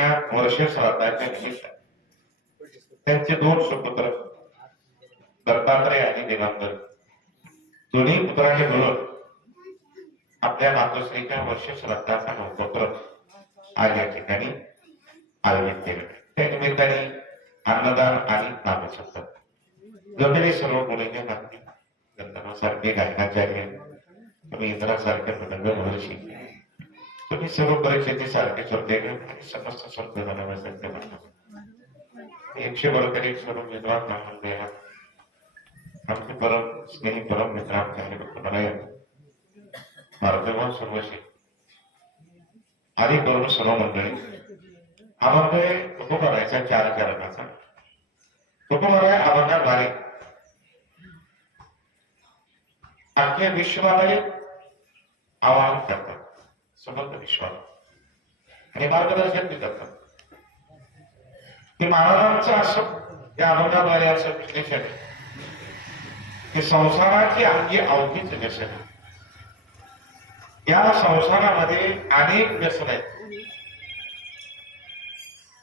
मातोश्रीच्या वर्ष श्राद्धाच्या निमित्त त्यांचे दोन सुपुत्र दत्तात्रय आणि दिगंबर दोन्ही पुत्रांनी मिळून आपल्या मातोश्रीच्या वर्ष श्राद्धाचा नवपत्र आज या ठिकाणी आयोजित केले. त्या निमित्ताने अन्नदान आणि नामसप्तक जमलेले सर्व मुलींनी नागरी गंधर्वासारखे गायनाचार्य तुम्ही इंद्रासारखे मृदंग महर्षी तुम्ही सर्व परिस्थितीसारखे श्रद्धे समस्त श्रद्धे बनवण्यासाठी म्हणतात 100 वर्षांनी सर्व विद्वान ब्राह्मण देहा आमचे परम स्नेही परम मित्र आमच्या मार्गवान सर्वशी आदी करून सर्व मंडळी आम्हाला कुटुंबाचा 4 चरणाचा कुटुंबाला आम्हाला भारी अख्ख्या विश्वाला आवाहन करतात समग्र विश्वाला आणि मार्गदर्शन करतात की महाराजांचं असं या अभंगाद्वारे असं विश्लेषण की संसाराची अंगी अवधीच व्यसन या संसारामध्ये अनेक व्यसन आहेत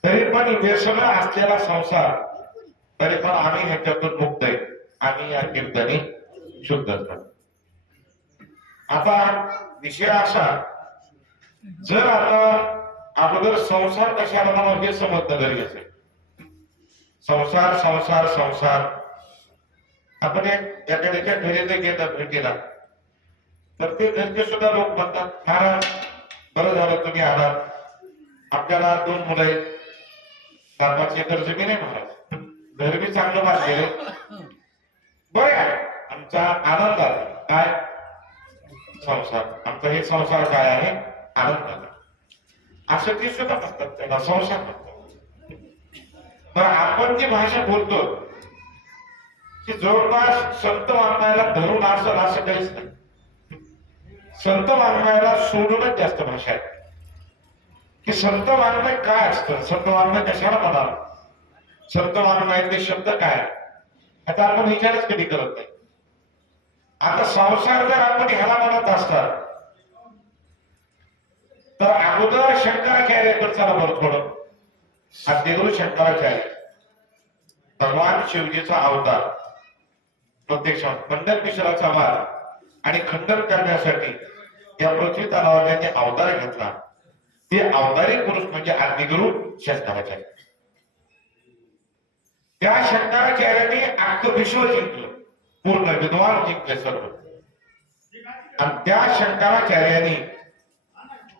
तरी पण व्यसन असलेला संसार तरी पण आम्ही ह्याच्यातून मुक्त आहे आम्ही या कीर्तनी शुद्ध असतात. आता विषय असा जर आता अगोदर संसार कशाला म्हणून हे समजणं गरजेचं आहे. संसार संसार संसार आपण एखाद्याच्या घरी गेलं भेटीला तर ते घरचे सुद्धा लोक म्हणतात महाराज बरं झालं तुम्ही आलात आपल्याला 2 मुलं आहेत 4-5 एकर जमीन आहे महाराज घर बी चांगलं बांधलेलं आहे बरं आहे आमचा आनंद आहे काय संसार आमचा हे संसार काय आहे आनंद आहे असं ते सुद्धा म्हणतात त्याला संसार म्हणतात. पण आपण जी भाषा बोलतो की जवळपास संत वाङ्मयाला धरून असं काहीच नाही. संत वाङ्मयाला सोडूनच जास्त भाषा आहे की संत वाङ्मय काय असतं संत वाङ्मय कशाला म्हणाल संत वाङ्मयातले शब्द काय आता आपण विचारच कधी करत नाही. आता संसार जर आपण ह्याला म्हणत असतात तर अगोदर शंकराचार्याकडे चला बरं थोडं आद्यगुरु शंकराचार्य भगवान शिवजीचा अवतार प्रत्यक्ष मंडल मिश्राचा वार आणि खंडन करण्यासाठी या पृथ्वी तलावर त्यांनी अवतार घेतला. ते अवतारी पुरुष म्हणजे आदिगुरु शंकराचार्य. त्या शंकराचार्यांनी अख्खं विश्व जिंकलं पूर्ण विद्वान जिंकले सर्व आणि त्या शंकराचार्यांनी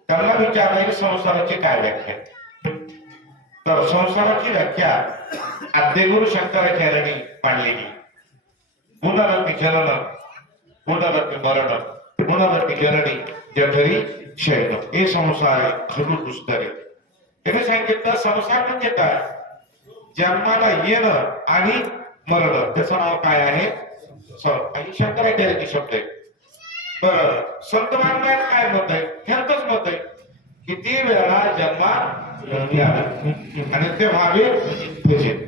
त्यांना विचारलं संसाराची काय व्याख्या तर संसाराची व्याख्या आद्यगुरु शंकराचार्यांनी मांडलेली पुनरपि जनन पुनरपि मरण पुनरपि जननी जठरी शयन हे संसार खडू दुस्तरे. त्याने सांगितलं संसार म्हणजे काय जन्माला येणं आणि मरण त्याचं नाव काय आहे आणि शंकराचार्याचे शब्द आहे. बरं संत वाङ्मयात काय मत आहे ह्यातच मत आहे किती वेळा जन्मा आणि ते व्हावे भजित.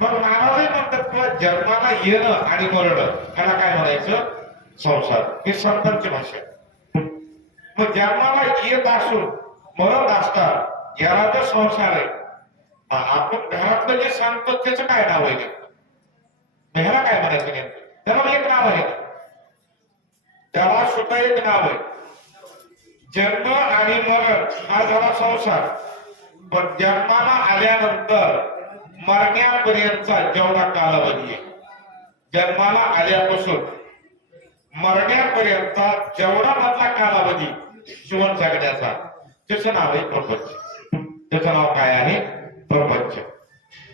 मग महाराजही म्हणतात किंवा जन्माला येणं आणि मरण त्याला काय म्हणायचं संसार हे संतांची भाषा. मग जन्माला येत असून मरण असतात याला तर संसार आहे. आपण घरातलं जे सांगतो त्याचं काय नाव आहे ह्याला काय म्हणायचं नेमकं त्याला एक नाव आहे त्याला सुद्धा एक नाव आहे. जन्म आणि मरण हा झाला संसार पण जन्माला आल्यानंतर मरण्यापर्यंतचा जेवढा कालावधी आहे जन्माला आल्यापासून मरण्यापर्यंतचा जेवढा मधला कालावधी जीवन जगण्याचा त्याचं नाव आहे प्रपंच. त्याचं नाव काय आहे प्रपंच.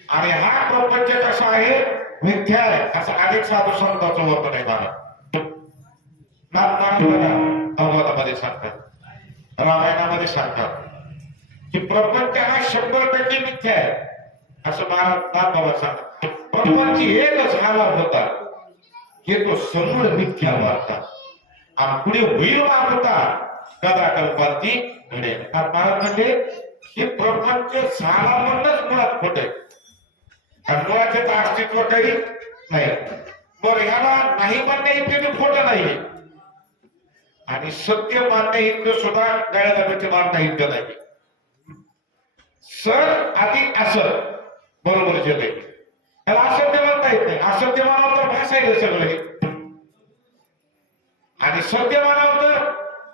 आणि हा प्रपंच कसा आहे मिथ्या आहे असं अनेक साधू संतांचं वर्णन आहे. भागवतामध्ये सांगतात रामायणामध्ये सांगतात की प्रपंच हा 100% मिथ्या आहे असं महाराज बाबा सांगतात. प्रपंच एकच झाला होता हे तो समूळ मिथ्या वार्ता आणि पुढे होईल होता कदा कल्पाती घडेल. महाराज म्हणजे हे प्रपंच झाला म्हणूनच मुळात खोट आहे आणि मुळाचे तर अस्तित्व काही नाही. बरं ह्याला नाही म्हणणे इतके खोटं नाही आणि सत्य मानणे इतकं सुद्धा गळ्याला भेटे मानणं इतकं नाही. सर आधी असं बरोबर जे नाही त्याला असत्य म्हणता येत नाही. असत्य म्हणावं तर भासायचं सगळं हे. आणि सत्य म्हणावं तर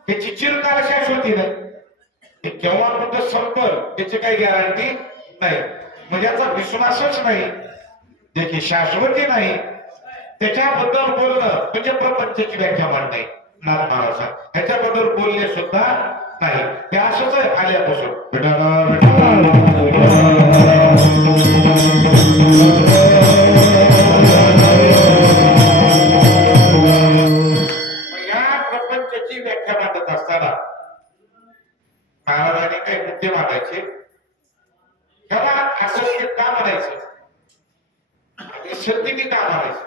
त्याची चिरकाल शाश्वती नाही. ते केव्हा कुठं संपल त्याची काही गॅरंटी नाही. म्हणजे याचा विश्वासच नाही, त्याची शाश्वती नाही, त्याच्याबद्दल बोलणं म्हणजे प्रपंचाची व्याख्या मांडणे. नाथ महाराज ह्याच्याबद्दल बोलणे सुद्धा नाही. हे असंच आहे आल्यापासून. या प्रपंचाची व्याख्या मांडत असताना महाराजांनी काही मुद्दे मांडायचे. त्याला असं का म्हणायचं आणि सत्य का म्हणायचं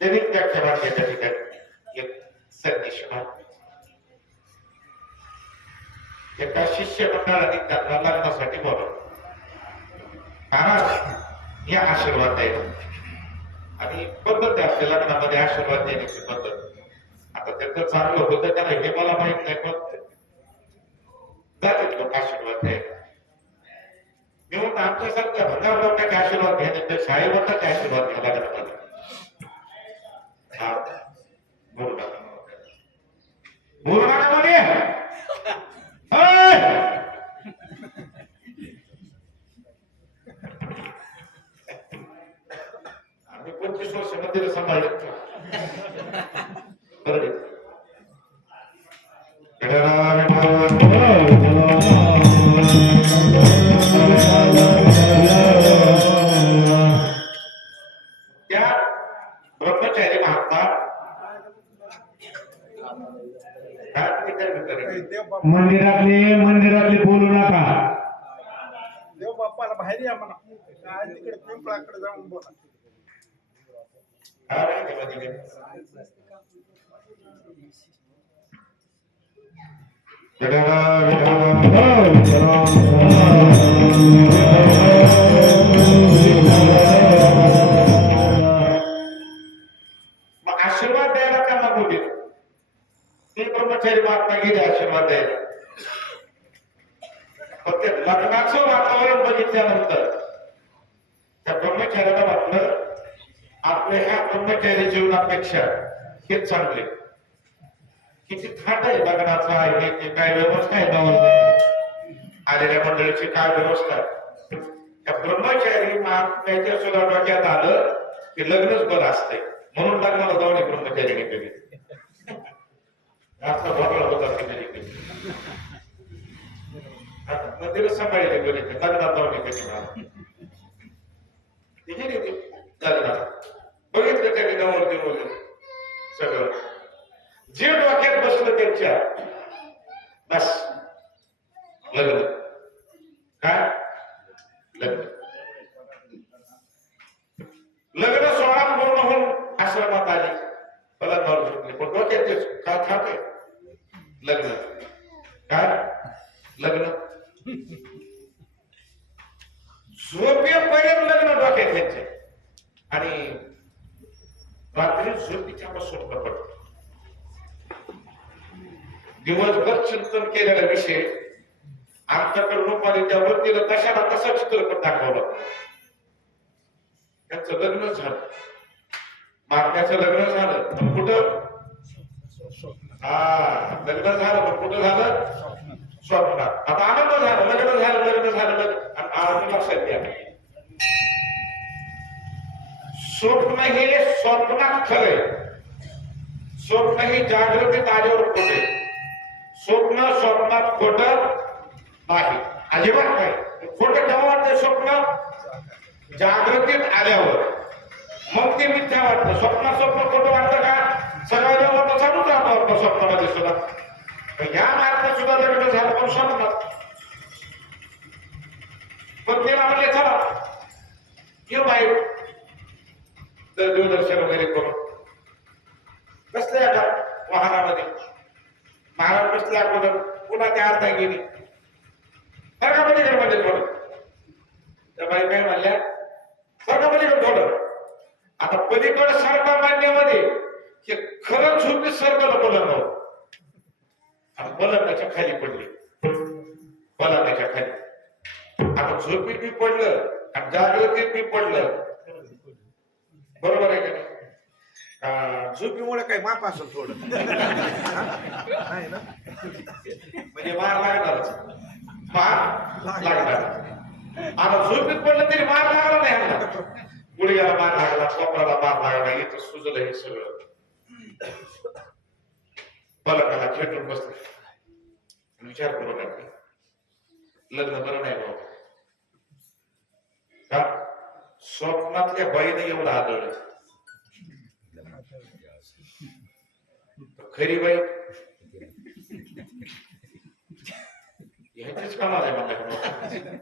त्यांनी व्याख्या मांडली. त्या ठिकाणी एक संदेश एका शिष्य मंडळाने त्यांना लग्नासाठी बोलवलं. महाराज या आशीर्वाद द्यायला आणि पद्धत आहे आपल्या लग्नामध्ये आशीर्वाद देण्याची पद्धत. आता त्याचं चांगलं होतं त्याला हे मला माहित नाही, पण जातात लोक आशीर्वाद द्यायला. मी म्हणतो आमच्यासारख्या भंगार लोकांचे आशीर्वाद घेण्यापेक्षा आई लोकांचे आशीर्वाद घ्यायला लग्नामध्ये. आम्ही 25 वर्ष मंदिर सांभाळले. त्या ब्रह्मचारी महात्मा मंदिरातले बोलू नका. देव बाप्पाला बाहेर या म्हणा. काय तिकडे पिंपळाकडे जाऊन बोला. आशीर्वाद द्यायला का नको ते ब्रह्मचारी महात्मा गेले आशीर्वाद द्यायला. पण ते लग्नाचं वातावरण बघितल्यानंतर त्या ब्रह्मचार्याला वाटलं आपल्या ह्या ब्रह्मचारी जीवनापेक्षा हे चांगले. किती थाट आहे लग्नाचा आहे ते काय व्यवस्था आहे गावात आलेल्या मंडळीची काय व्यवस्था आहे. त्या ब्रह्मचारी महात्म्याच्या सुद्धा डोक्यात आलं की लग्नच बरं असतंय म्हणून लग्नाला जाऊन ब्रह्मचारीने केली. असा भोगळा होता की मंदिर सांभाळले गेले लग्नात जाऊन केली. बघितलं त्यांनी नवर दिवस सगळं जे डोक्यात बसलं त्यांच्या बस लग्न. काय लग्न लग्न सोहळा पूर्ण होऊन आश्रमात आली. मला नवर झोपली पण डोक्यात का खाते लग्न. काय लग्न झोपेपर्यंत लग्न डोक्यात घ्यायचे आणि रात्री झोपीच्या स्वप्न पडत. दिवसभर चिंतन केलेला विषय आमच्याकडे रूपाने त्या वृत्तीला कशाला कसा चित्रपट दाखवला. त्यांचं लग्न झालं, महात्म्याचं लग्न झालं पण कुठं लग्न झालं पण कुठं झालं स्वप्नात. आता आनंद झाला लग्न झालं आणि आनंद लक्षात घ्या. स्वप्न हे स्वप्नात खरे, स्वप्न हे जागृतीत आल्यावर खोटे. स्वप्न स्वप्नात खोट नाही, अजिबात नाही. खोट केव्हा वाटतं स्वप्न जागृतीत आल्यावर, मग ते मिथ्या वाटतं. स्वप्न खोटं वाटतं का सगळ्या जेव्हा चालूच राहतो स्वप्नामध्ये सुद्धा. या मार्गात सुद्धा लग्न झालं पण स्वप्नात. पत्नीला म्हणले चला येऊ बाहेर देवदर्शन वगैरे करून. बसले आता वाहनामध्ये, महाराज बसले अगोदर, पुन्हा त्या अर्धा गेली सरकापलीकडे थोडं. त्या बाई काय म्हणल्या सरकापलीकडे थोडं. आता पलीकडे सरका मान्यामध्ये हे खरंच झोपी सरकारला बोलत आणि बलकाच्या खाली पडली. बलकाच्या खाली आता झोपीत बी पडलं आणि जागृतीत बी पडलं, बरोबर आहे का नाही? झोपीमुळे काही माप असेल थोडं नाही ना, म्हणजे मार लागणारच, मार लागणार. आता झोपीत पडलं तरी मार लागला नाही ह्यांना. गुडघ्याला मार लागला, कोपराला मार लागला, इथं सुजलं हे सगळं. पलकाला खेटून बसले. विचार करू नका, लग्न बरं नाही भाऊ का? स्वप्नातल्या बाईने एवढं आदळलं, खरी बाई ह्याचीच कमाल आहे म्हणलं.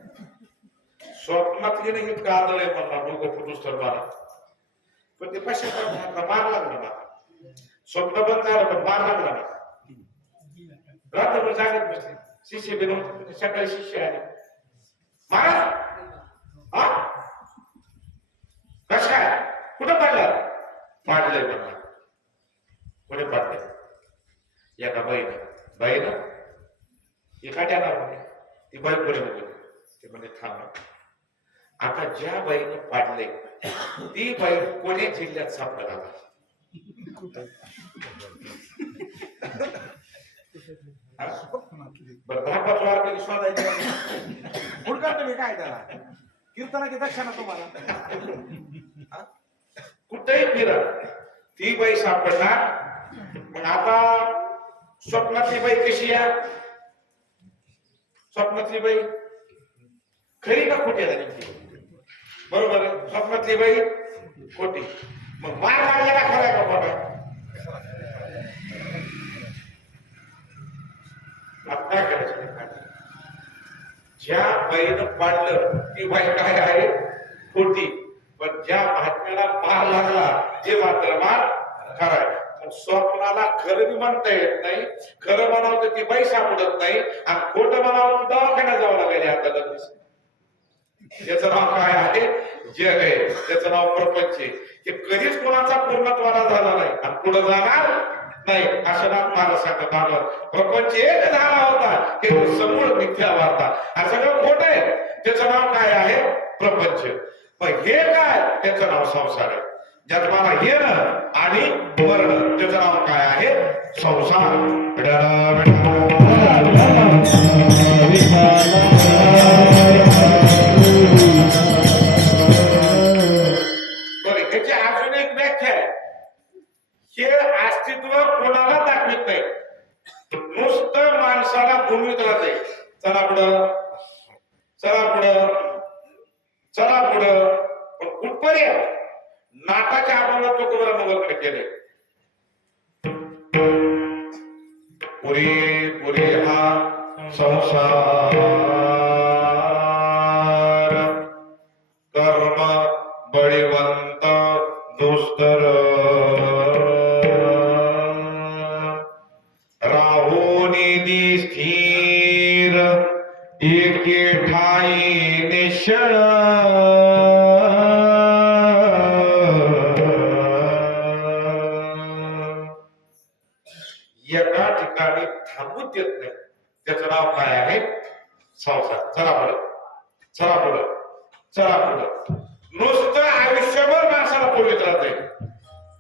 स्वप्नातली नाही इतकं आदळ आहे म्हणला, डोकं फुटूस तर मारा. पण ते पश्चात मार लागला मला. स्वप्न बंद झालं पण मार लागला ना. रात्रभर जागत बसले. शिष्य बिनवते, सकाळी शिष्य आले. महाराज कस काय, कुठं पडला? पाडलंय म्हणला. कुठे पाडले? एका बाईनं एखाद्या म्हणे, ती बाई पुढे बोलली. ते म्हणजे थांबा, आता ज्या बाईनं पाडले ती बाई कोण्या जिल्ह्यात सापडला? बरं, 10-5 वार कधी शोधायचे हुडका तुम्ही काय त्याला कीर्तनाची दक्षिणा तुम्हाला. कुठेही फिरा ती बाई सापडणार. पण आता स्वप्नातली बाई कशी आहे? स्वप्नातली बाई खरी का खोटी आहे? बरोबर आहे, स्वप्नातली बाई खोटी. मग मार लागलेला खरा का खोटा? काय करायचं? ज्या बाईनं पाडलं ती बाई काय आहे? खोटी. पण ज्या महात्म्याला मार लागला ते मात्र मार खरा आहे. स्वप्नाला खरं बी म्हणता येत नाही, खरं म्हणावं तर ती बाई सापडत नाही, आणि खोटं म्हणावं तर दवाखान्यात जावं लागेल. आता लगेच त्याचं नाव काय आहे? जग आहे. त्याचं नाव प्रपंच आहे. हे कधीच कोणाचा पूर्णत्वाला झाला नाही आणि पुढे जाणार नाही. असं नाम महाराज सांगतात, प्रपंच एक झाला होता हे समूळ मिथ्या वार्ता. हा सगळं खोट आहे. त्याचं नाव काय आहे? प्रपंच. मग हे काय? त्याचं नाव संसार आहे. जन्माला येणं आणि मरण त्याचं नाव काय आहे? संसार. ह्याची अजून एक व्याख्या आहे. हे अस्तित्व कोणाला दाखवित नाही, नुसतं माणसाला भूमीत राहते. चला पुढं, चला पुढं, चला पुढं. पण कुठपर्यंत? नाटाच्या आम्हाला तुकोबरानं वर्णन केले. पुरी पुरी हा संसार, कर्म बळीवंत दुस्तर, राहुनी स्थिर एके ठाई निश्चय, एका ठिकाणी थांबूच देत नाही. त्याचं नाव काय आहे? संसार. चला पुढं, चला पुढं, चला पुढं. नुसतं आयुष्यभर माणसाला पोळीत राहते.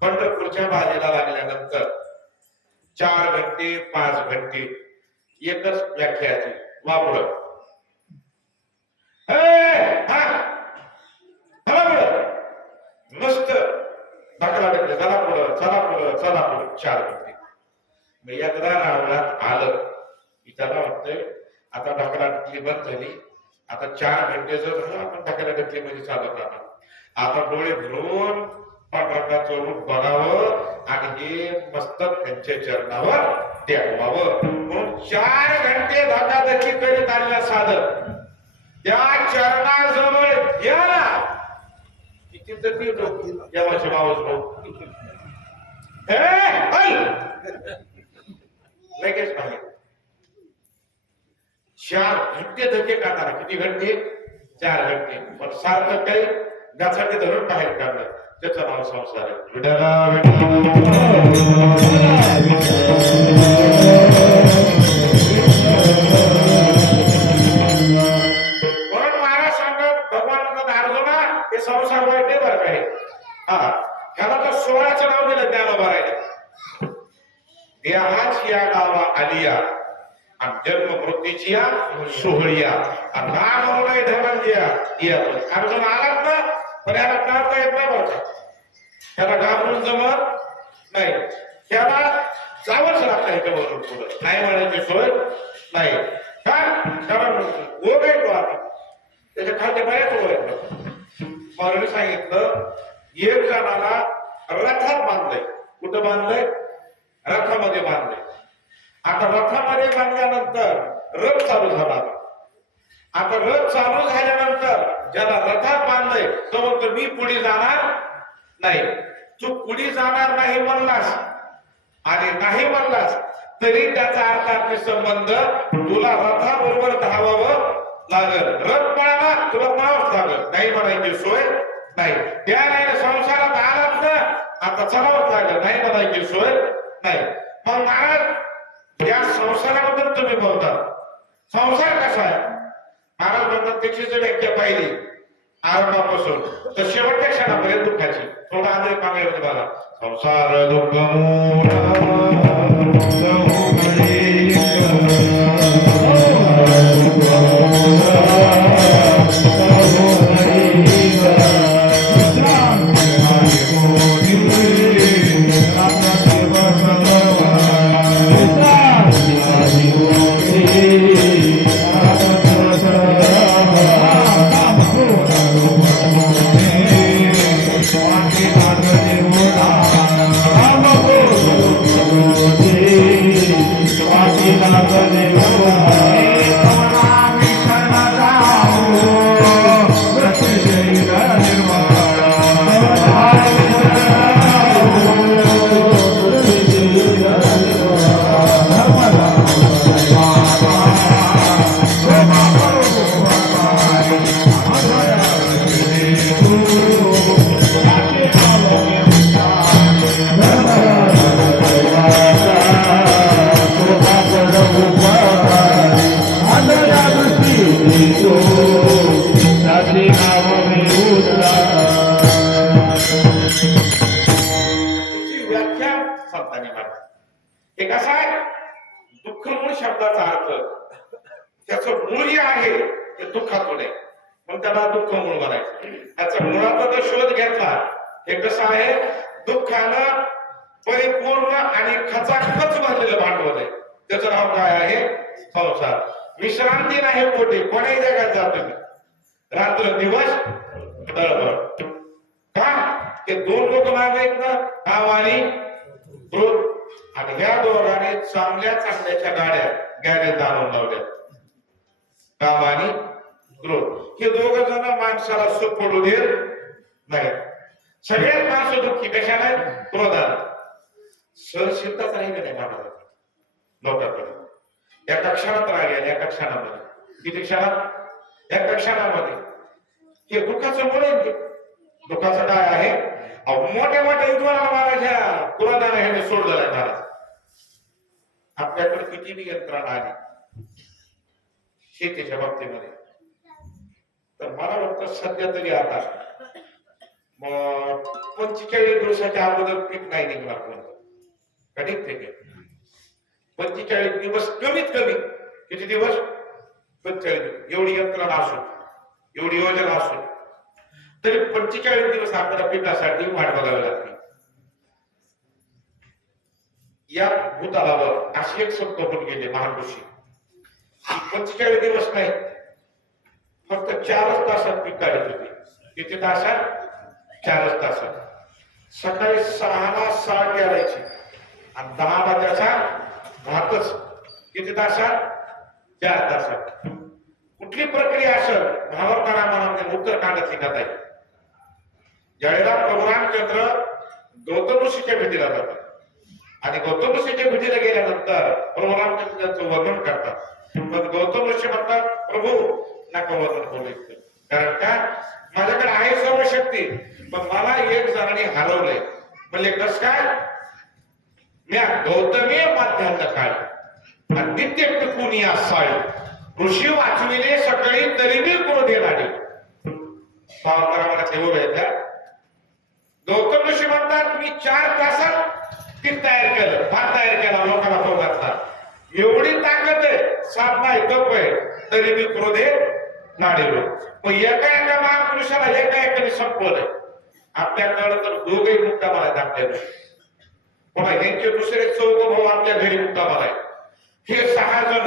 पंढरपूरच्या बाजीला लागल्यानंतर 4 घंटे 5 घंटे एकच व्याख्याची वा पुढं, नुसतं ढकला ढकले, चला पुढं, चला पुढं, चला पुढं. 4 घंटे. मग एकदा रावणात आलं की त्याला वाटतंय आता ढकला ढकली बंद झाली. आता 4 घंटे जर झालं आपण ढकला ढकली मध्ये चालत राहणार. आता डोळे भरून पांडुरंगाचं रूप बघावं आणि हे मस्तक त्यांच्या चरणावर टेकवावं. म्हणून 4 घंटे धकाधकी करीत आलेला साधक त्या चरणाजवळ गेला किती तर ती देवाचे मावस भाऊ लगेच बाहेर. 4 घंटे धके काढणार. किती घंटे? 4 घंटे. पण सारखं काही गाचाटी धरून बाहेर काढलं. त्याचं नाव संसार आहे. विठाला म्हणून हा ह्याला तर 16चं नाव दिलं ज्ञानोबा राहिले. देहाच या गावा आलिया आणि जन्म मृत्यूची या सोहळिया आणि नाम म्हणून धर्मंजिया या अर्जुन आलात ना पण याला कळता येत नाही बरं का. त्याला घाबरून जमत नाही. त्याला जावंच लागतं ह्याच्याबरोबर पुढं नाही म्हणायची सोय नाही. कारण ओघ आहे तो आता त्याच्या खालच्या बऱ्याच ओघ आहेत. मला सांगितलं एक जणाला रथात बांधलंय. कुठं बांधलंय? रथामध्ये बांधलंय. आता रथामध्ये बांधल्यानंतर रथ चालू झाला. आता रथ चालू झाल्यानंतर ज्याला रथात बांधलंय तो म्हणतो मी पुढे जाणार नाही. तू पुढे जाणार नाही म्हणलास आणि नाही म्हणलास तरी त्याचा अर्थार्थी संबंध तुला रथाबरोबर धावावं लागल. रथ पळाला तुला पळावंच लागल. नाही म्हणायची सोय नाही. त्या नाही संसारात आलात ना आता चलावंच लागल. नाही म्हणायची सोय नाही. मग महाराज या संसाराबद्दल तुम्ही बोलता. संसार कसा आहे? महाराज म्हणतात त्याची व्याख्या पाहिली आरंभापासून तर शेवटच्या क्षणापर्यंत दुःखाची. थोडा आदर मागायला बघा. संसार दुःख एक असा आहे दुःख मूळ शब्दाचा अर्थ त्याचं मूळ जे आहे ते दुःखातून आहे मग त्याला दुःख मूळ म्हणायचं. त्याचा मुळाचा जर शोध घेतला हे कसं आहे दुःखानं परिपूर्ण आणि खचाखच भरलेलं भांडवल आहे. त्याचं नाव काय आहे? संसार. विश्रांती नाही पोटी. कोणाही जगात जातो रात्र दिवस दळबळ. का ते दोन लोक मागे आहेत ना काम आणि क्रोध. आणि ह्या दोघांनी चांगल्या चांगल्याच्या गाड्या गॅरेज आणून लावल्या. काम आणि क्रोध. हे दोघ जण माणसाला सुख पडू देत नाही. सगळ्यात माणसं दुःखी कशाने? क्रोधाने. सहनशीलताच राहिली नाही माणसाला लोकांकडे. एका क्षणात राहिल्या एका क्षणामध्ये. किती क्षणात? एका क्षणामध्ये. हे दुःखाचं मूळ आहे. दुःखाचं काय आहे? मोठ्या मोठ्या विद्वानाला महाराजा क्रोधाने ह्याने सोडलेलं आहे. महाराज आपल्याकडे किती बी यंत्रणा आली शेतीच्या बाबतीमध्ये तर मला वाटतं सध्या तरी आता 45 दिवसाच्या अगोदर पीक नाही निघणार कोणतं. कधीच ते 45 दिवस कमीत कमी. किती दिवस? 45 दिवस. एवढी यंत्रणा असो एवढी योजना असो तरी 45 दिवस आपल्याला पिकासाठी वाट बघावी लागते. या भूतलावर अशी एक शब्द होऊन गेले महाऋषी 45 दिवस नाही फक्त 4 तासात पीक काढत होते. किती तासात? 4 तासात. सकाळी 6ला साठ यायची आणि 10ला त्याचा भातच. किती तासात? 4 तासात. कुठली प्रक्रिया असेल भावार्थाना म्हणून उत्तरकांडातली कथा आहे. ज्यावेळेला प्रभू रामचंद्र गौतम ऋषीच्या भेटीला जातात आणि गौतम ऋषीच्या भेटीला गेल्यानंतर प्रभू रामचंद्राचं वर्णन करतात. पण गौतम ऋषी म्हणतात प्रभू नका वर्णन बोलायचं. कारण का माझ्याकडे आहे सर्व शक्ती पण मला एक जणांनी हरवलंय. म्हणजे कस काय? म्या गौतमी माध्यान्ह काळी आणि नित्य टिकून या साळी ऋषी वाचविले सकाळी तरी मी क्रोधे लागले. भावकरा मला ठेवू द्या. गौतम ऋषी म्हणतात मी 4 तासात पीठ तयार केलं, भात तयार केला, लोकांना खाऊ घातला. एवढी ताकद आहे, साप नाही तप आहे, तरी मी क्रोधे नाडिलो. मग एका महापुरुषाला एकाने संपवलंय. आपल्याकडं तर दोघही मुक्कामाला आहेत आपल्याकडे. पुन्हा यांचे दुसरे 14 भाऊ आपल्या घरी मुक्कामाला आहेत. हे 6 जण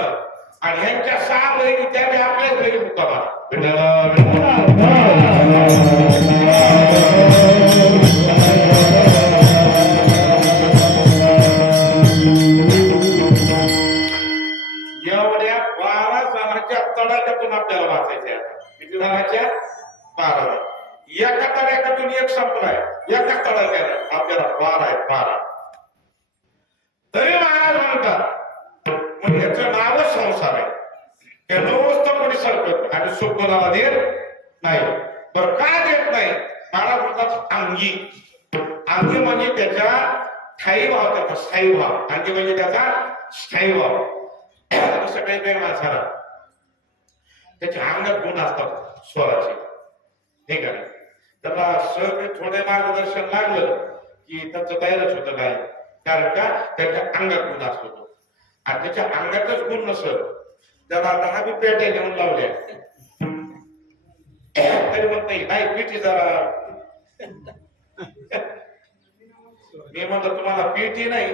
आणि यांच्या 6 बहिणी त्याने आपल्याच घरी मुक्कामाला. एवढ्या 12 जणांच्या तडाख्यातून आपल्याला वाचायचे आहे. किती जणांच्या? 12. एका तडाख्यातून एक संपलाय, एका तडाख्यात आपल्याला 12 आहेत. 12 तरी महाराज म्हणतात म्हणजे याचं नावच संसार आहे. त्या नुसतं कोणी सरकत आणि सुख कोणाला देत नाही. बरं का देत नाही? महाराज म्हणतात अंगी. अंगी म्हणजे त्याच्या ठाई भाव, त्याचा स्थायी भाव. अंगी म्हणजे त्याचा स्थायी भाव. असं काही काही माणसाला त्याच्या अंगात गुण असतात स्वराचे, ठीक आहे. त्याला सगळे थोडे मार्गदर्शन लागलं की त्याचं तयारच होतं काय, कारण का त्याच्या अंगात गुण असतो तो. आणि त्याच्या अंगातच गुण नसत त्याला 10 बी पेट्या घेऊन लावल्या तरी म्हणत नाही पिठी जरा. मी म्हणतो तुम्हाला पेटी नाही,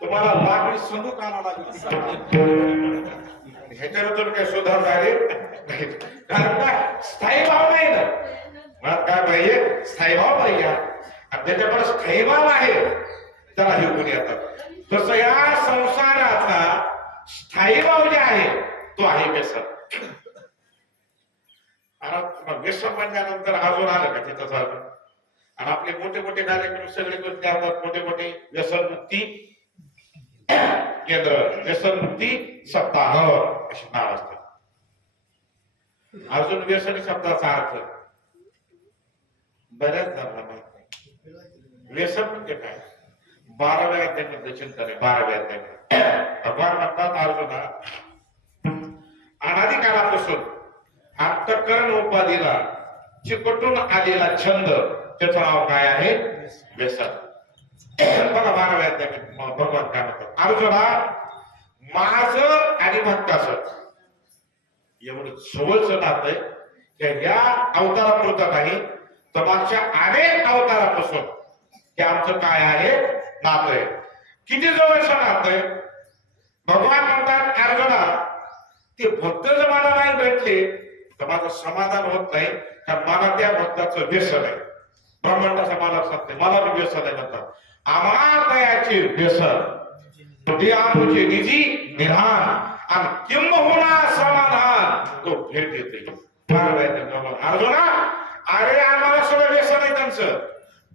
तुम्हाला लाकडी संदूक आणावं लागेल. ह्याच्यावर काय सुधारणार आहे? कारण का स्थायी भाव नाही ना. मला काय पाहिजे? स्थायी भाव पाहिजे. आणि त्याच्याकडे स्थायी भाव आहे त्याला हे गुण येतात. तसं या संसाराचा स्थायी भाव जे आहे तो आहे व्यसन. व्यसन म्हणल्यानंतर अजून आलं का तिथं झालं. आणि आपले मोठे मोठे कार्यक्रम सगळे करून जातात. मोठे मोठे व्यसन मुक्ती केंद्र, व्यसन मुक्ती सप्ताह असे नाव असतात. अजून व्यसनी शब्दाचा अर्थ बऱ्याच जणांना माहित नाही. व्यसन म्हणजे काय? 12व्या अध्यायामध्ये चिंतन आहे. 12व्या अध्यायामध्ये भगवान म्हणतात अर्जुना, अनादी काळापासून अंतःकरण उपाधीला चिकटून आलेला छंद त्याचं नाव काय आहे? व्यसन. बघा 12व्या अध्यायामध्ये भगवान काय म्हणतात, अर्जुना माझं आणि भक्ताचं एवढं जवळचं नातं आहे की या अवतारापुरतं नाही तर मागच्या अनेक अवतारापासून हे आमचं काय आहे? नातं आहे. किती जवळचं नातं आहे? भगवान म्हणतात अर्जुना ते भक्त जर मला नाही भेटले तर माझं समाधान होत नाही, कारण मला त्या भक्ताचं व्यसन आहे. ब्रह्मांडाचा मला सत्य, मला बी व्यसन आहे म्हणतात. आम्हा तयाचे व्यसन ते आमचे निजी निधान आणि किंबहुना समाधान तो भेट येते. अर्जुना अरे आम्हाला सगळं व्यसन आहे त्यांचं,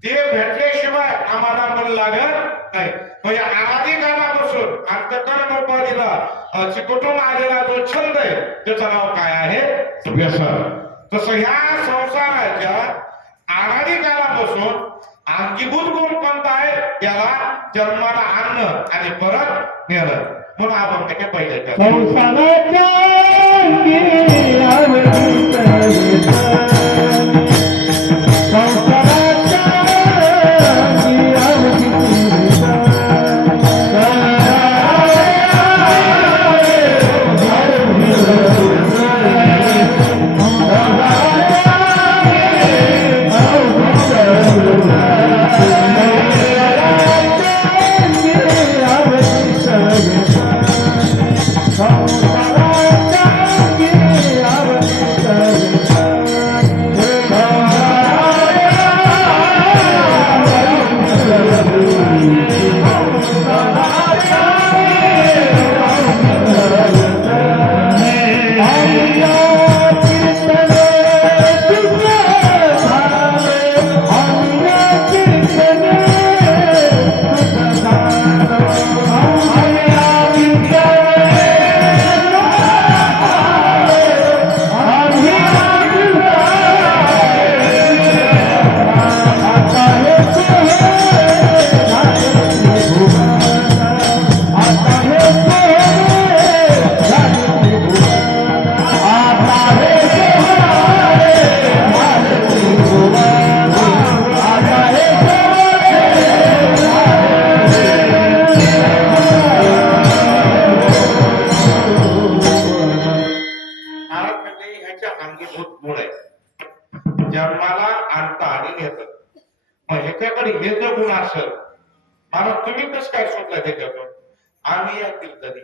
ते भेटल्याशिवाय आम्हाला मन लागत नाही. म्हणजे अनादी काळापासून अंतःकरण उपाधीला चिकटून आलेला जो छंद आहे त्याचं नाव काय आहे? व्यसन. तसं ह्या संसाराच्या अनादी काळापासून अंगीभूत गुण कोणता आहे? त्याला जन्माला आणणं आणि परत नेणं. म्हणून आपण त्याच्या पहिले प्रत्येकाच्या अंगीभूत गुण आहे जन्माला आणता आणि नेतं. मग ह्याच्याकडे हे जर गुण असेल मला तुम्ही कसं काय सुटला त्याच्यातून आम्ही या कीर्तनी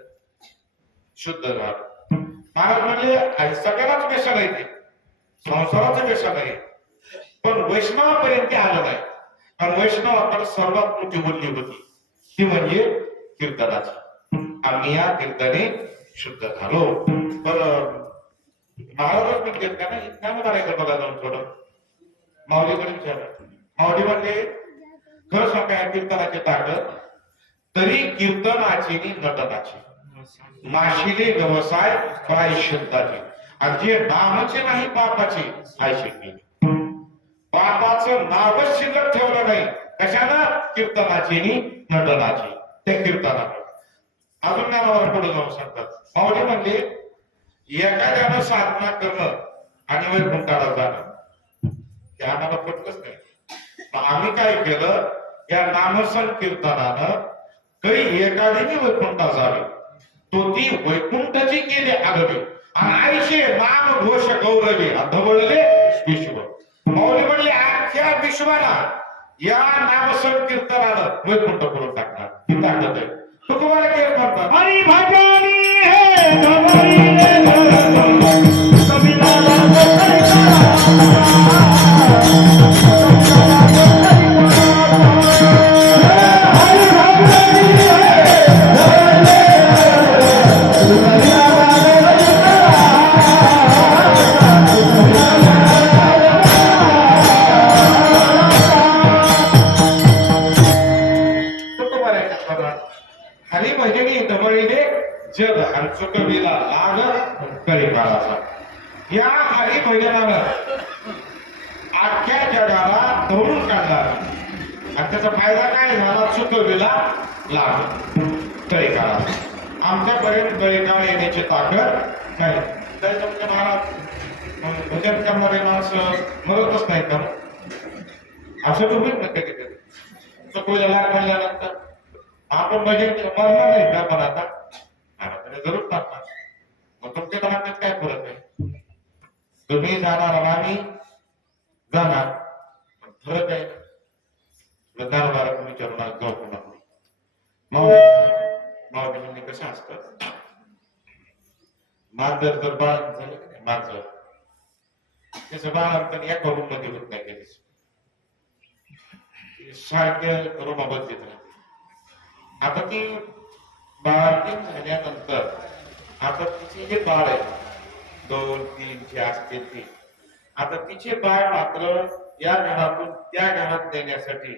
शुद्ध झालो. महाराज म्हणजे सगळ्यालाच व्यसन आहे ते संसाराचं व्यसन आहे पण वैष्णवापर्यंत आलं नाही. कारण वैष्णवाकडे सर्वात मोठी बोलली होती ती म्हणजे कीर्तनाची. आम्ही या कीर्तने शुद्ध झालो. बरं महाराजच मी कीर्तन इतकं करायचं बघा जाऊन थोडं माऊलीकडे विचारलं. माऊली म्हणजे खरं सांगा कीर्तनाची ताकद तरी कीर्तनाची नटनाची नाशिले व्यवसाय प्रायश्चित्ताची आणि जे नामचे नाही पापाचे आयशिक गेले. पापाचं नावच शिल्लक ठेवलं नाही कशाला कीर्तनाची नटनाची ते कीर्तनाकडे. अजून ज्ञानावर पुढे जाऊन सांगतात माऊली म्हणजे एखाद्यानं साधना करणं आणि वैकुंठाला जाणं हे आम्हाला पटलंच नाही. आम्ही काय केलं या नामसंकीर्तनानं काही एखाद्याने वैकुंठा जावे तो ती वैकुंठाची केले आगवे आणि आयशे नाम घोष गौरवे धवळले विश्व. मौली म्हणले अख्ख्या विश्वाला या नामसंकीर्तनानं वैकुंठ करून टाकणार ही ताकद आहे. तो तुम्हाला काय म्हणतात हरी भजनी हे धवळले हरी भजनी दमळीने जग आणि चुकविला लाग करी काळाचा. या हरी भजनानं अख्ख्या जगाला धरून काढला आणि त्याचा फायदा काय झाला चुकविला लाग करी काळाचा. आमच्यापर्यंत कळी काळ येण्याची ताकद नाही. तर तुमच्या महाराज भजन करणारे माणसं मरतच नाही का असं तुम्ही कधी कधी चुकविला लाग म्हणल्यानंतर आपण भजन मरणार नाही का पण आता जरूर टाकणार. मग तुमच्या घरात काय फरक आहे तुम्ही जाणार आणि आम्ही जाणार फरक आहे. दारोदारात विचारणार जाऊ पुन्हा मावळी कसं असतं मांजर जर बाळ झालं का नाही मांजर त्याचं बाळांतर एका रूम मध्ये होत नाही कधीच सारख्या रूमा बदलीत राहते. आता ती बाळंतीण झाल्यानंतर आता तिचे जे बाळ आहे 2, 3 जे असते ती आता तिचे बाळ मात्र या घरातून त्या घरात नेण्यासाठी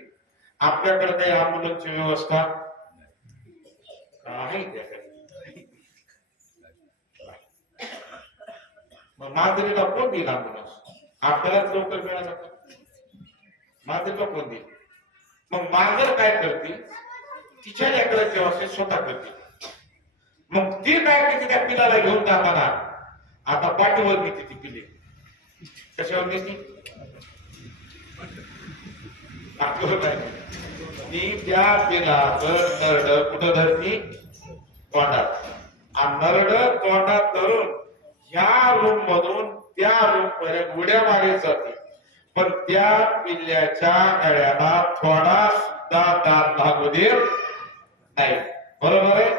आपल्याकडे काही अँब्युलन्सची व्यवस्था आहे त्याकडे. मग माधुरीला कोण देईल अँब्युलन्स आपल्यालाच लवकर मिळाला माधुरीला कोण देईल. मग मांजर काय करते तिच्या लेकराची व्यवस्था स्वतः करते. मग ती काय करते त्या पिलाला घेऊन जाताना आता पाठीवर नेते ती पिले कशावर नेते ती त्या पिलाचं नरड कुठं धरती तोंडात आणि नरड तोंडात धरून ह्या रूम मधून त्या रूम पर्यंत उड्या मारली जाते. पण त्या पिल्ल्याच्या गळ्याला थोडा सुद्धा दात लागू देत नाही. बरोबर आहे.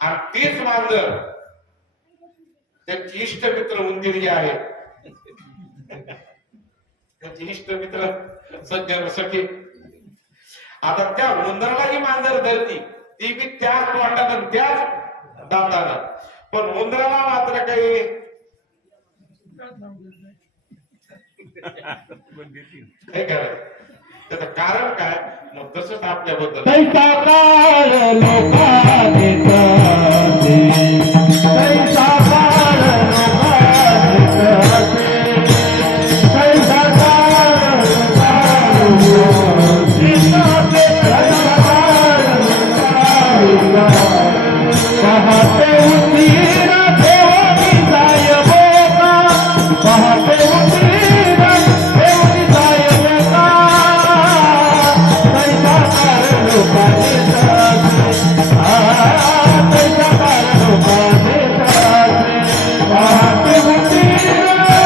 आणि तीच मांजर त्यांची इष्ट मित्र उंदीर जे आहे त्यांची इष्ट मित्र सज्जन सखी आता त्या उंदराला जी मांजर धरती ती बी त्याच तोंडानं त्याच दातानं पण उंदराला मात्र काही त्याचं कारण काय मग तसंच आपल्याबद्दल Thank you.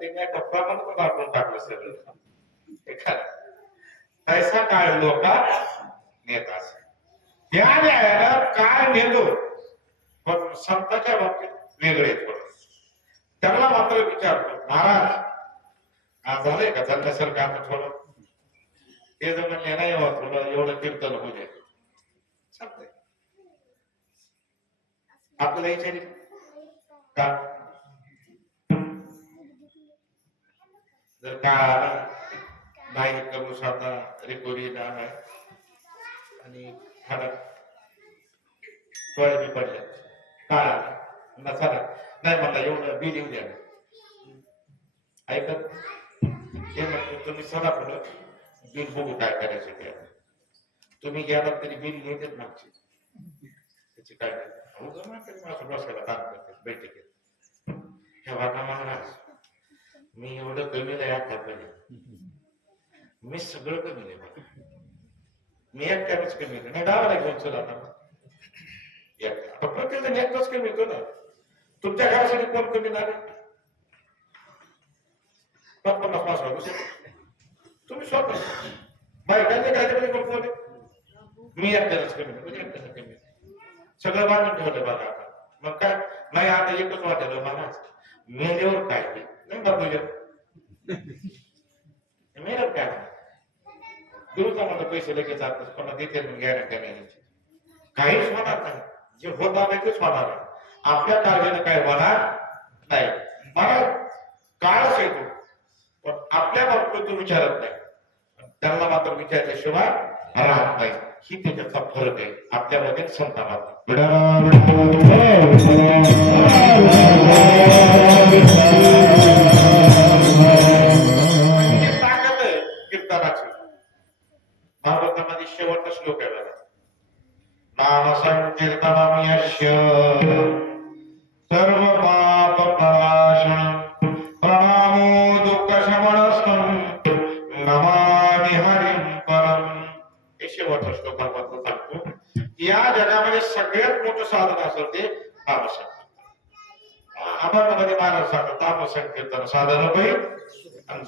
त्यांनी एका प्रमाणात दाखवून टाकलं सगळं एखाद पैसा काळ लोका नेत असे या न्यायाला काय नेतो पण संतांच्या बाबतीत वेगळे त्याला मात्र विचारतो महाराज आज झालंय का चालण्यासारखं आता थोडं ते जर म्हणले नाही थोडं एवढं कीर्तन होऊ दे चालतंय आपल्याला विचारी का जर का नाही करू साधा रेकोरी आहे आणि खाडा डोळे बी पडले काळा नसाला नाही म्हणता एवढं बिल येऊ द्या ऐकत ते म्हणतो तुम्ही सदा पुढं बिल बघू काय करायचं ते तुम्ही गेलात तरी बिल येतेच मागचे त्याची काय बसायला काम करते बैठकीत हे वाटा महाराज मी एवढं कमी नाही आता मी सगळं कमी नाही बघा मी एकट्यानेच कमी नाही डावाला घेऊन चला आता प्रत्येक जण एकटाच कमी येतो ना तुमच्या घरासाठी कोण कमी नाही 50 तुम्ही स्वतः बायकांचे काय कोण मी एकट्यालाच कमी म्हणजे एकट्याला कमी सगळं बांधून ठेवलं बघा आता मग काय नाही आता एकच वाटलं महाराज मेल्यावर काय नाही बाबूया मेल्यावर काय दिवसा मला पैसे लगेच जातात कोणा देते गॅरंटी नाही काहीच होणार नाही जे होणार नाही तेच होणार आहे आपल्या काळजीने काय होणार नाही मला काळच येतो पण आपल्या बाबतीत तो विचारत नाही त्यांना मात्र विचारल्याशिवाय राहत नाही ही त्याच्याचा फरक आहे आपल्यामध्ये संतांमध्ये ताकद आहे कीर्तनाची भागवतामध्ये शेवटचा श्लोक आहे बघा नाम संकीर्तनम यस्य सर्व पाप प्रणाशनम प्रणामो दुःख शमनस्तम नमामि हरिं परम हे शेवटचा श्लोक भागवत सांगतो या जगामध्ये सगळ्यात मोठं साधन असेल ते नाम संकीर्तन अभंगामध्ये महाराज सांगतात नाम संकीर्तन साधन होईल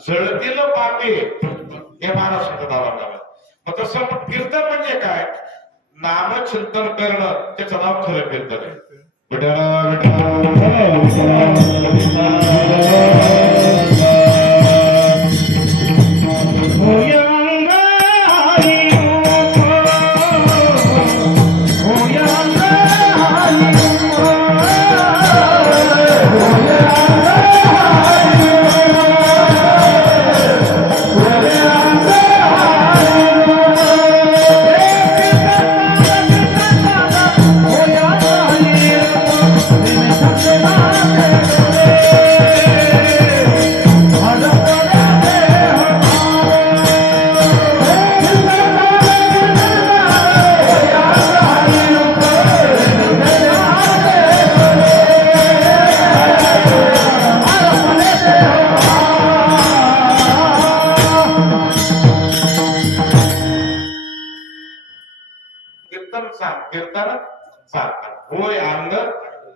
जळतील पापे हे महाराज सांगतात अभंगामध्ये मग तसं कीर्तन म्हणजे काय नाम चिंतन करणं त्याचं नाव खरं कीर्तन आहे कीर्तन साधना होय अंग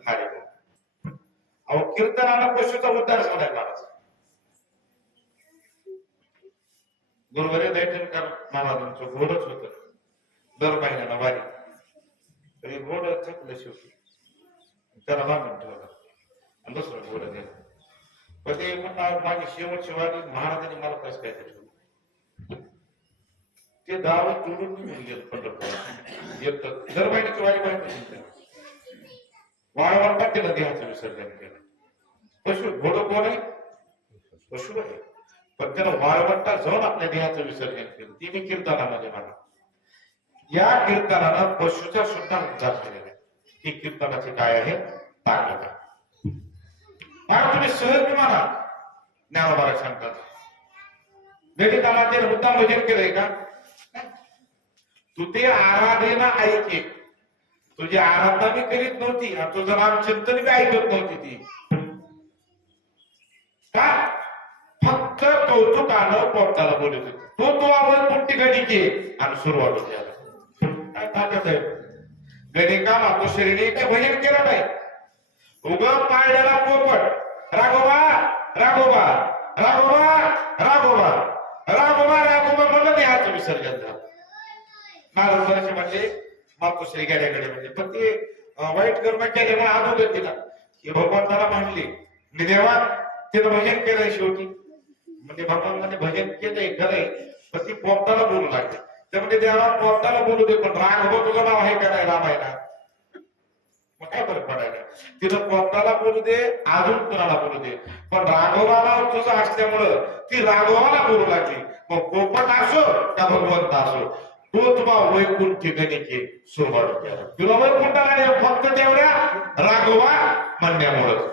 हरि अहो कीर्तनाला पशुचा उद्धार झालाय महाराज गुरुवारी दैठणकर महाराजांचं घोडच होत दर महिन्याला वारी तरी घोड थकलं शेवटी त्याला बांधून ठेवलं आणि दुसरं घोड दिलं पण ते म्हणणार माझी शेवटची वारी महाराजांनी मला कसं काय ठेवलं ते दावत जोडून निघून गेलं पंढरपूर येतं दर महिन्याची वारी माहिती वाळवंटात त्याला देहाचं विसर्जन केलं पशु घोड कोण आहे पशु आहे पण त्याला वाळवंटात जाऊन आपल्या देहाचं विसर्जन केलं ती मी कीर्तनामध्ये मला या कीर्तनाला पशुचा सुद्धा उद्धार झालेला आहे ही कीर्तनाची काय आहे ताकद आहे तुम्ही सहज म्हणा ज्ञानोबा सांगतात वेदिकामाचे मुद्दाम भजन केलंय का तू ते आराधना ऐके तुझी आराधना बी करीत नव्हती आणि तुझं नाम चिंतन बी ऐकत नव्हती ती का फक्त कौतुकानं पोटाला बोलत होती तो आवाज मोठी गणिके आणि सुरुवात होती काय ताकद आहे गणिका मातोश्रीने काय भजन केलं नाही उग पाळलेला पोपट राघोबा राघोबा राघोबा राघोबा राघोबा राघोबा म्हणून याचं विसर्जन झालं. नारद महर्षी म्हणजे मातोश्री गेल्याकडे म्हणजे पण ते वाईट कर्म केल्यामुळे अधोगत दिला हे भगवंताला मांडली मी देवा तिथं भजन केलंय शेवटी म्हणजे भगवान म्हणजे भजन केलंय खरंय पण ती पोपटाला बोलू लागते तर म्हणजे देवा पोपटाला बोलू दे पण राघव तुझं नाव आहे का नाही रामायणा मग काय फरक पडायला तिथं पोपटाला बोलू दे अजून कुणाला बोलू दे पण राघवाला तुझं असल्यामुळं ती राघवाला बोलू लागली मग पोपट असो का भगवंत असो तो तुला वैकुंठ गणिके सुरुवात केला तुला वैकुंठाला फक्त तेवढ्या राघोबा म्हणण्यामुळं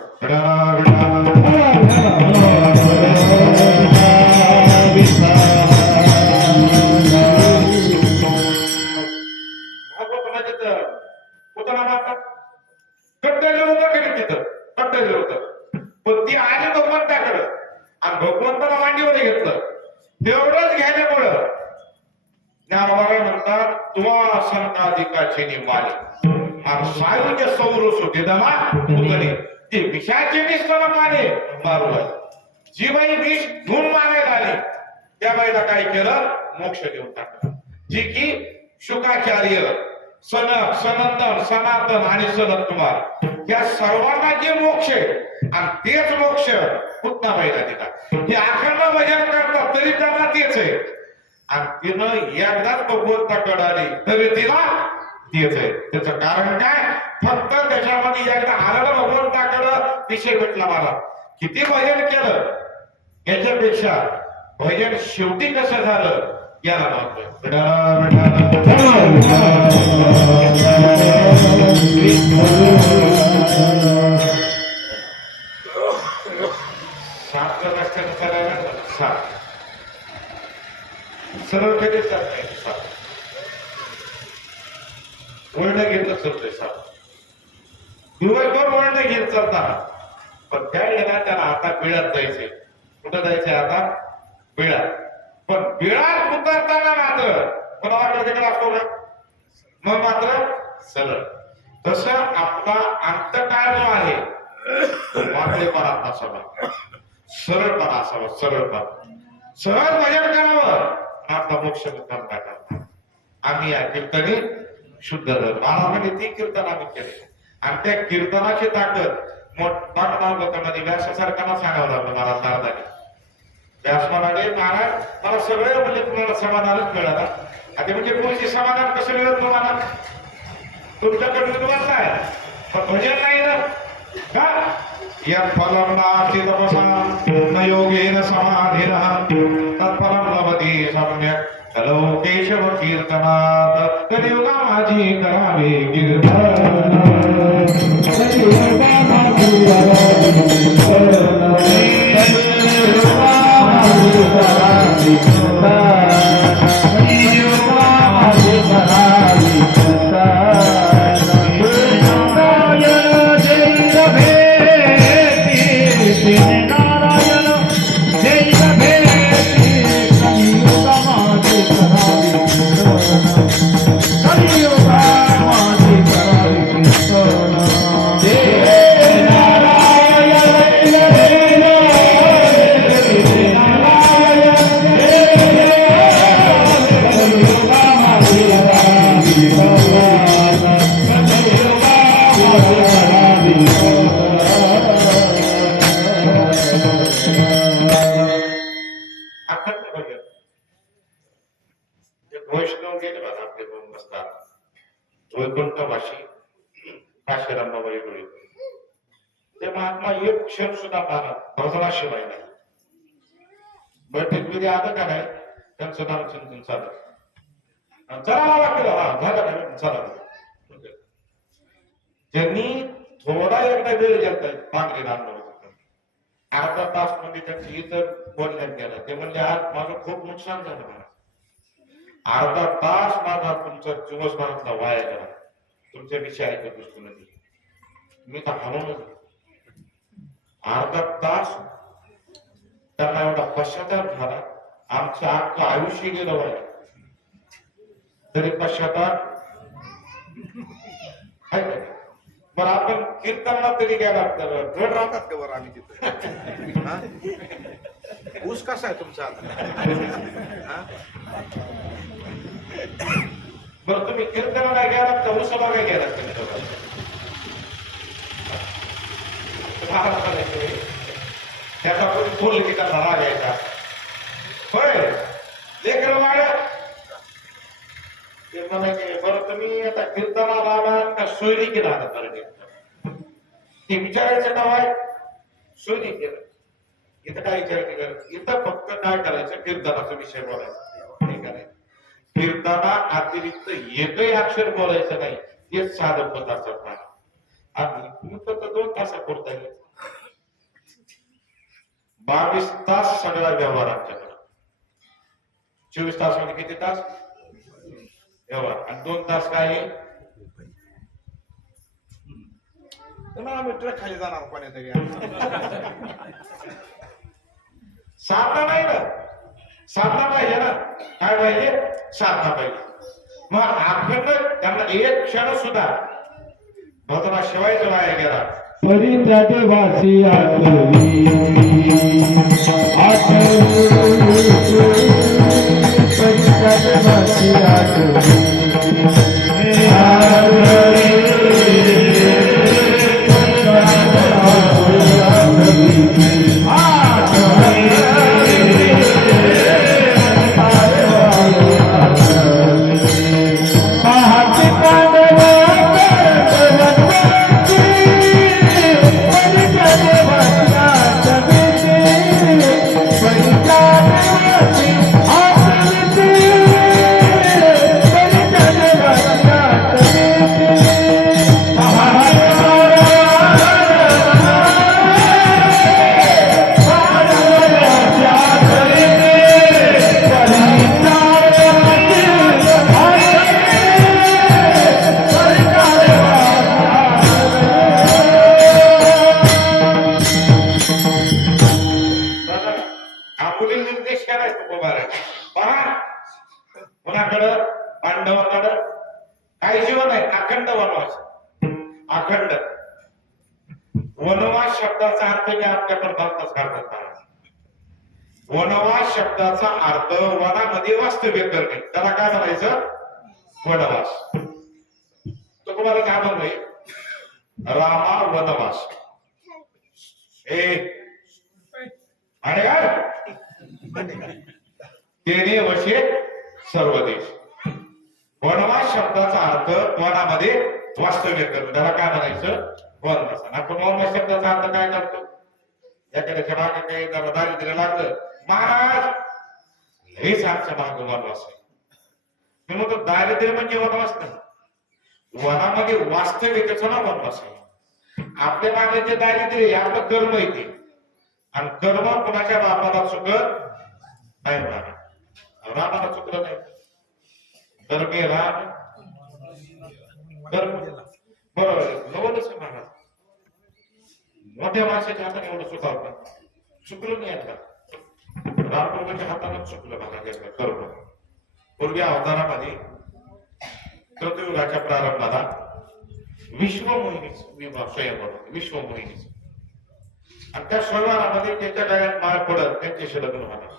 पोताला मारतात कट्टलेलं होतं की तिथं कट्टलेलं होतं पण ती आली भगवंताकडं आणि भगवंताला मांडीवर घेतलं तेवढंच घेण्यामुळं ज्ञानवारा म्हणतात तुवा सनकाधिकाची निमाली आणि सायूच्या सौरस होते दमा पुतणे ते विषाचे निस्तन माने मारू जी बाई विष धुवून मारायला आली त्या बाईला काय केलं मोक्ष देऊन टाकला जी की शुकाचार्य सनक सनंदन सनातन आणि सनत कुमार या सर्वांना जे मोक्ष आणि तेच मोक्ष पुतनाबाईला दिला ते अखंड भजन करतात तरी त्यांना तेच आहे आणि तिनं एकदाच भगवंताकडे आली तरी तिला तेच आहे त्याचं कारण काय फक्त त्याच्यामध्ये एकदा आलं भगवंताकडं विषय भेटला मला किती भजन केलं याच्यापेक्षा भजन शेवटी कसं झालं याला महत्व सात रस्त्यानं करायला सात सरळ कधीच जात नाही सात वळण घेतलं चलतोय सात दिवसभर वळण घेत चालताना पण त्या वेळेला त्याला आता बिळात जायचंय कुठं जायचंय आता बिळात पण बिळात उतरताना मात्र कोणाला तिकडे असतो ना मग मात्र सरळ तसं आपला अंतकाळ जो आहे वाकडेपणा नसावा सरळपणा असावा सरळपणा सहज भजन करावं आपला मोक्ष मुक्काम टाकावा आम्ही या कीर्तनी शुद्ध झालो महाराजांनी ती कीर्तन आम्ही केले आणि त्या कीर्तनाची ताकद मोठ्या लोकांमध्ये व्यासासारख्यांना सांगावं लागलं मला नारदाने व्यास म्हणाले महाराज मला सगळं म्हणजे तुम्हाला समाधानच मिळाला आता म्हणजे कोणते समाधान कसं मिळत तुम्हाला तुमच्याकडे विद्वान आहे पण भजन नाही ना का यत् फलं नास्ति तपसा न योगेन समाधिनः तत्फलं लभते सम्यक् कलो केशव कीर्तनात् कलियुगा माझी करावे कीर्तन कलियुगा माझी करावे कीर्तन कलियुगा माझी करावे कीर्तन कलियुगा माझी करावे कीर्तन वैष्णव गेले बघा आपले दोन बसतात वैकुंठवाशी काशीरामबाई डोळे ते महात्मा एक क्षण सुद्धा महाराज भजनाशिवाय नाही बैठक मध्ये आलं का नाही त्यांचं नाम चिंतन चालत चला मला केलं हा झालं का चला त्यांनी थोडा एकदा वेळ घेतलाय मागणी राहणार अर्धा तास मध्ये त्यांची इतर बोलण्यात गेला ते म्हणजे आज माझं खूप नुकसान झालं मला अर्धा तास माझा तुमचा दिवसभरातला वाया गेला तुमच्या विषय ऐकत असतो नदी मी तर हरवलं अर्धा तास त्यांना एवढा पश्चाताप झाला आमचं अख्खं आयुष्य गेलं वाया तरी पश्चाताप बरं आपण कीर्तनला तरी गेला तर धड राहतात का बरं आम्ही तिथं हा? ऊस कसा आहे तुमचा आता हा? बरं तुम्ही कीर्तनाला गेलात का उसळा काय गेलात कीर्तनाला? तुम्हाला म्हणायचं त्याचा कोणी बोलले की त्यांना राग यायचा होय लेकर वाढ ते म्हणायचे बरं तुम्ही आता कीर्तनाला आलात का सोयरी केला आता बरं ते विचारायचं नाव आहे सोयरी केलं इथं काय विचार केलं इथं फक्त काय करायचं कीर्तनाचा विषय बोलायचा हे करायचं कीर्तना अतिरिक्त एकही अक्षर बोलायचं नाही हेच साधं पद असत नाही आणि तुम्ही फक्त 2 तास करता येईल 22 तास सगळा व्यवहार आमच्याकडे 24 तास मध्ये किती तास व्यवहार आणि 2 तास काय आहे तर मग आम्ही ट्रक खाली जाणार कोणीतरी साधना नाही ना साधना पाहिजे ना काय पाहिजे साधना पाहिजे मग आपण त्यांना एक क्षण सुद्धा भगवान शिवायचं वाया गेला परित्याग वासी आठवी परित्याग वासी आपुली निर्देश करायचं कुमाराने पहा कोणाकडं पांडवाकडं काही जीवन आहे अखंड वनवास अखंड वनवास शब्दाचा अर्थ मी आपल्याकडे भारताच काढतात वनवास शब्दाचा अर्थ वनामध्ये वास्तव्य करणे त्याला काय म्हणायचं वनवास तो तुम्हाला काय म्हणतोय रामा वनवास हे आणि काय तेने वशे सर्व देश वनवास शब्दाचा अर्थ वनामध्ये वास्तव्य करणं त्याला काय म्हणायचं वनवास आपण वनवास शब्दाचा अर्थ काय करतो एखाद्याच्या मागे काही जरा दारिद्र्य लागलं महाराज हेच आमच्या मागे वनवास आहे मी म्हणतो दारिद्र्य म्हणजे वनवास नाही वनामध्ये वास्तव्य त्याचं ना वनवास आहे आपल्या मागे जे दारिद्र्य आहे आपलं कर्म येते आणि कर्म कुणाच्या बापाला चुकत नाही रामाला चुकलं नाही कर्मे राम कर्म बरोबर नवलच महाराज मोठ्या माणसाच्या हाताने एवढं चुकावं चुकलं नाही आता रामप्रभूच्या हाताने चुकलं महाराज कर्म पूर्वी अवतारामध्ये कृतयुगाच्या प्रारंभाला विश्वमोहिनीच स्वयंवर विश्वमोहिनीच आणि त्या स्वयंवरामध्ये त्याच्या गळ्यात माळ पडत त्यांच्याशी लग्न झालं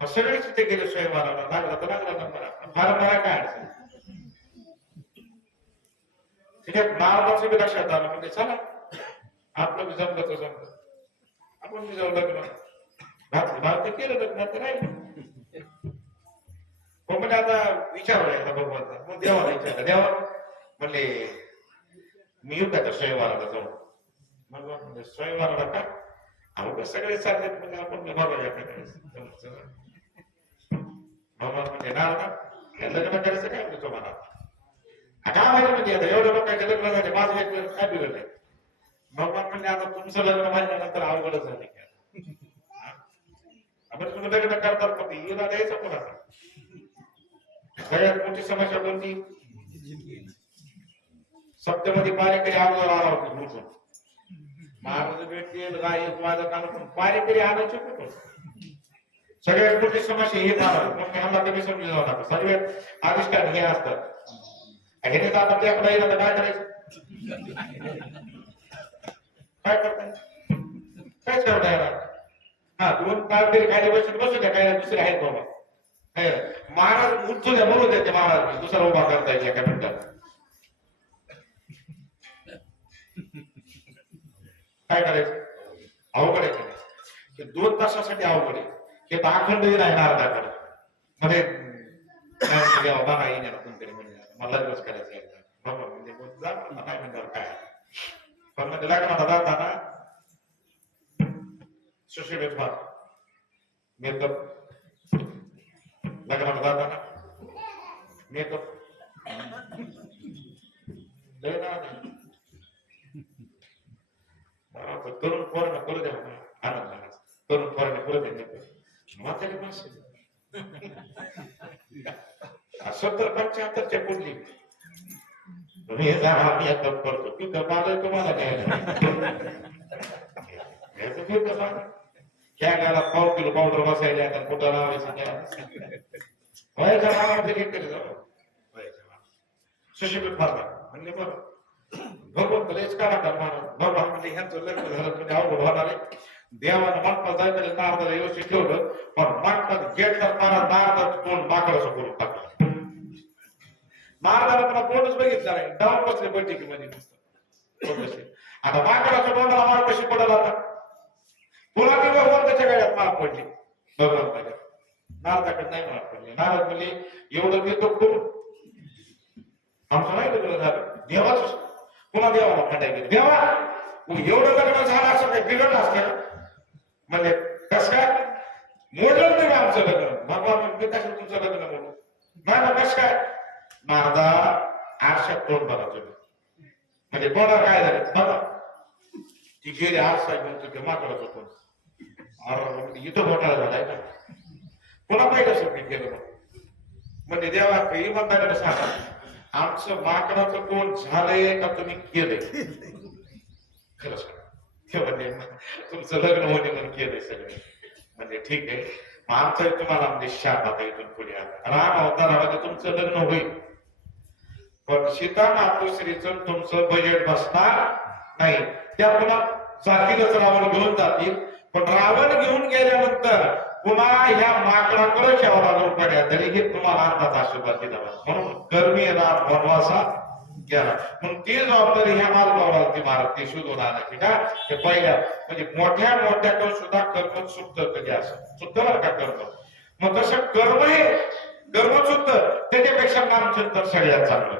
सगळेच तिथे गेले स्वयंवराला लागला तर लागला नंबर फार मला काय अडचण त्याच्यात नावाचं बी लक्षात आलं म्हणजे चला आपलं बी जमलं तर जमलं आपण बी जाऊ लग्न घातलं भारत केलं लग्न तर राहिलं म्हणजे आता विचारलं भगवंता मग देवाला विचारलं देवा म्हणले मी येऊ का त्या स्वयंवराला जाऊन भगवान म्हणजे स्वयंवराला का अवघड सगळे चालले म्हणजे आपण बघूया भगवान म्हणजे ना लग्न करायचं काय म्हणजे तुम्हाला काय माहिती म्हणजे आता एवढ्या लोकांचे लग्न झाले माझं एक काय बिघडलंय भगवान म्हणजे आता तुमचं लग्न माहिल्यानंतर अवघडच झाले आपण तुम्ही लग्न करतात पण हिला द्यायचं कोणाला सगळ्यात मोठी समस्या कोणती सप्त्यामध्ये पारेकरी अगोदर आला होता कुठून महाराज भेटतील गाय माझं कान पण पारेकरी आणायचे कुठून सगळ्यात मोठी समस्या हे झालं मग ह्याला कमी समजून जावं लागतं सगळ्यात अधिष्ठान हे असतात हे जातात त्याकडे येईल तर काय करायचं? काय करताय? काहीच करता येणार. हा 2 तास तरी खाली बसू द्या, काय दुसरे आहेत बाबा. महाराज उठू द्या, बोलू द्या ते महाराज, दुसरा उभा करता येईल एका मिनिटात. काय करायचं? अवघड आहे की 2 तासासाठी अवघड आहे. हे तर अखंड नाही नारदाकडे म्हणजे बाबा येईल कोणतरी म्हणजे मला दिवस करायचं बाबा म्हणजे नाही म्हणल्यावर काय पण म्हणजे लग्नाला जाताना सुशिक्षित व्हा मेकअप लग्नाला जाताना मेकअप तरुण पोरांना करू द्या आनंद तरुण पोरांना करू द्या म्हातारी माणसं 70-75च्या पुढली तुम्ही हे जाणा आम्ही आता करतो तू कमाल तुम्हाला काय क्या गाला 1 किलो पावडर बसायला आता कुठं लावायचं काय वयाच्या नावामध्ये हे करीत सुशिक्षित फारला म्हणले बरं भगवंत लयच काढा करणार भगवान म्हणजे ह्यांचं लग्न झालं म्हणजे अवघड होणार आहे. देवानं मंडपात जायचं नारदाला व्यवस्थित ठेवलं पण मंडपात गेटला मारा नारदाचं तोंड माकडाचं करून टाकलं. नारदाला पुन्हा तोंडच बघितलं नाही डाऊन बसले बैठकीमध्ये आता माकडाच्या तोंडाला मार कशी पडला आता पुन्हा ती भगवंताच्या गाड्यात मार पडली भगवंताच्या नारदाकडे नाही मार पडली. नारद म्हणजे एवढं देतो करून आमचं नाही लग्न झालं देवाच पुन्हा देवाला खंडाय देवा एवढं लग्न झालं असं काही बिघडलं असतं म्हणजे कस काय मोडलं तुम्ही आमचं लग्न भगवान मी कसं तुमचं लग्न मोडू नाही कस काय नारदा आरशात तोंड बघा तुम्ही म्हणजे तोंडा काय झालं बघा ती गेली आरसा घेऊन तुझ्या माकडाचं तोंड इथं घोटाळा झालाय का पुन्हा काय कसं मी केलं म्हणजे देवा इमानदारीला सांगा आमचं माकडाचं तोंड झालंय का तुम्ही केलंय खरं सांगा ते म्हणजे तुमचं लग्न होणे म्हणून केलंय सगळं म्हणजे ठीक आहे आमचं तुम्हाला म्हणजे शाप आता इथून पुढे राम अवतारामध्ये तुमचं लग्न होईल पण सीता मातोश्रीचं तुमचं बजेट बसणार नाही. त्या पुन्हा जातीलच रावण घेऊन जातील पण रावण घेऊन गेल्यानंतर पुन्हा ह्या माकडाकडे शेवला लोक पड्या तरी हे तुम्हाला अंदाज आशीर्वाद दिला म्हणून कर्मी राम वनवासा गेला म्हणून ती जबाबदारी ह्या मालगावला ती महाराज ते शोधून आणायची का ते पहिल्या म्हणजे मोठ्या मोठ्याकडे सुद्धा कर्म चुकत कधी असं चुकतं बरं का कर्म मग तसं कर्म हे कर्म चुकतं त्याच्यापेक्षा नामचिंतन सगळ्यात चांगलं.